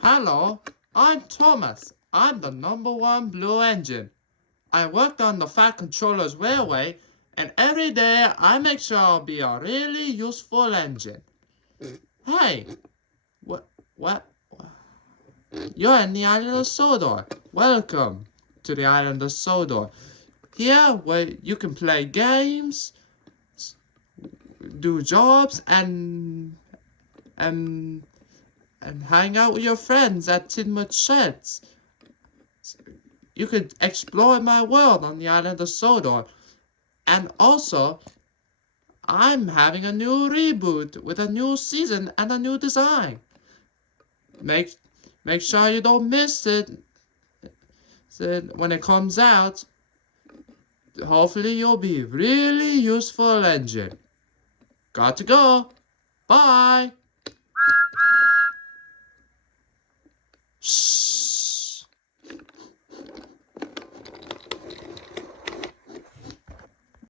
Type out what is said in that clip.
Hello, I'm Thomas. I'm the #1 Blue Engine. I worked on the Fat Controller's Railway, and every day I make sure I'll be a really useful engine. Hey, what? You're in the island of Sodor. Welcome to the island of Sodor. Here, where you can play games, do jobs, and hang out with your friends at Tinmouth Sheds. You could explore my world on the island of Sodor. And also, I'm having a new reboot with a new season and a new design. Make sure you don't miss it when it comes out. Hopefully you'll be really useful engine. Got to go. Bye.